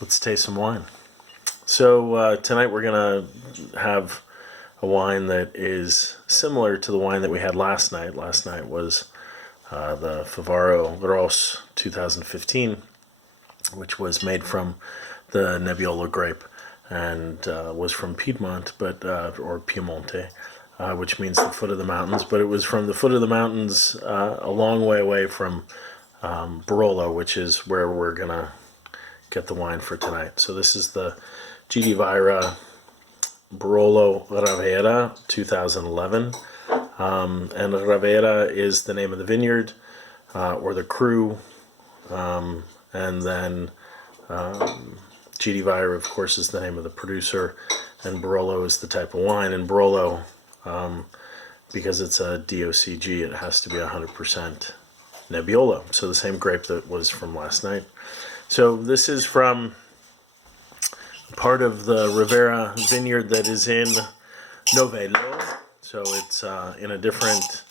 Let's taste some wine. So tonight we're gonna have a wine that is similar to the wine that we had last night. Last night was the Vajra Barolo 2015, which was made from the Nebbiolo grape and was from Piedmont, or Piemonte, which means the foot of the mountains. But it was from the foot of the mountains, a long way away from Barolo, which is where we're gonna get the wine for tonight. So this is the Vajra Barolo Ravera 2011. And Ravera is the name of the vineyard or the cru. And then Vajra, of course, is the name of the producer. And Barolo is the type of wine. And Barolo, because it's a DOCG, it has to be 100% Nebbiolo. So the same grape that was from last night. So this is from part of the Ravera vineyard that is in Novello. So it's in a different,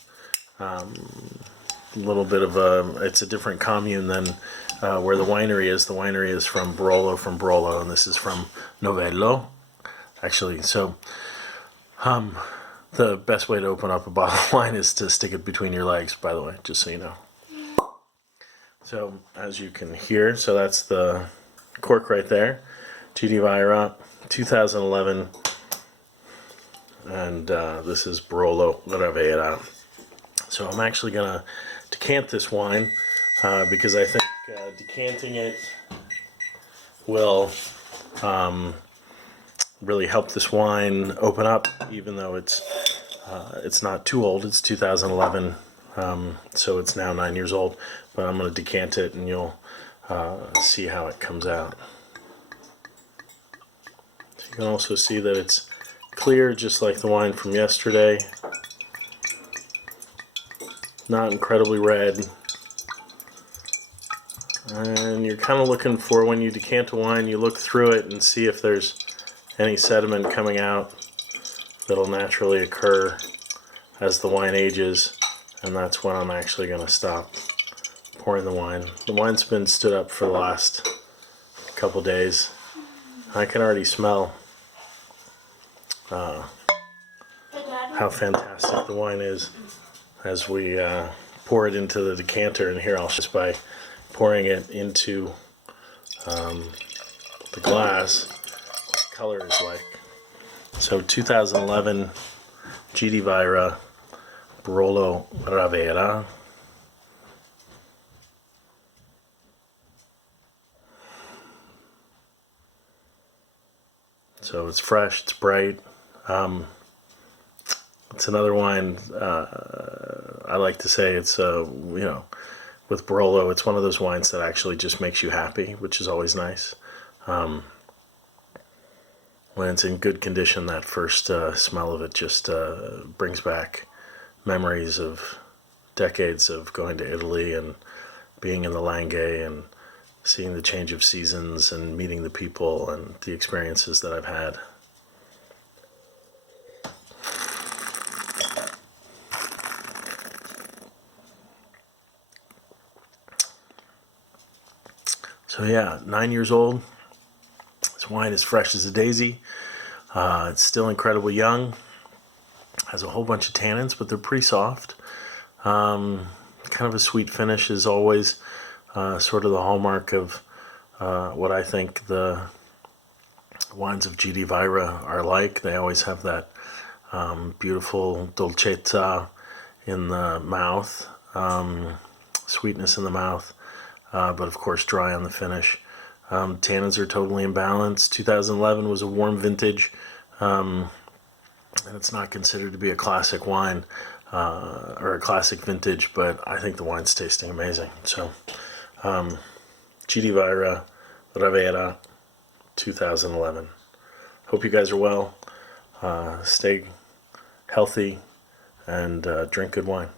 it's a different commune than where the winery is. The winery is from Barolo, and this is from Novello. Actually, so the best way to open up a bottle of wine is to stick it between your legs, by the way, just so you know. So as you can hear, so that's the cork right there. Vajra 2011, and this is Barolo Ravera. So I'm actually gonna decant this wine because I think decanting it will really help this wine open up, even though it's not too old. It's 2011, so it's now 9 years old. But I'm going to decant it, and you'll see how it comes out. So you can also see that it's clear, just like the wine from yesterday. Not incredibly red. And you're kind of looking for, when you decant a wine, you look through it and see if there's any sediment coming out that'll naturally occur as the wine ages, and that's when I'm actually going to stop pouring the wine. The wine's been stood up for the last couple days. I can already smell how fantastic the wine is as we pour it into the decanter. And here I'll just by pouring it into the glass what the color is like. So 2011 Vajra Barolo Ravera. So it's fresh, it's bright. It's another wine, I like to say it's, with Barolo, it's one of those wines that actually just makes you happy, which is always nice. When it's in good condition, that first smell of it just brings back memories of decades of going to Italy and being in the Langhe and seeing the change of seasons and meeting the people and the experiences that I've had. So yeah, 9 years old. This wine is fresh as a daisy. It's still incredibly young. Has a whole bunch of tannins, but they're pretty soft. Kind of a sweet finish is always sort of the hallmark of what I think the wines of Vajra are like. They always have that beautiful dolcezza in the mouth, sweetness in the mouth, but of course dry on the finish. Tannins are totally in balance. 2011 was a warm vintage, and it's not considered to be a classic wine or a classic vintage, but I think the wine's tasting amazing. So Vajra Ravera 2011. Hope you guys are well. Stay healthy and drink good wine.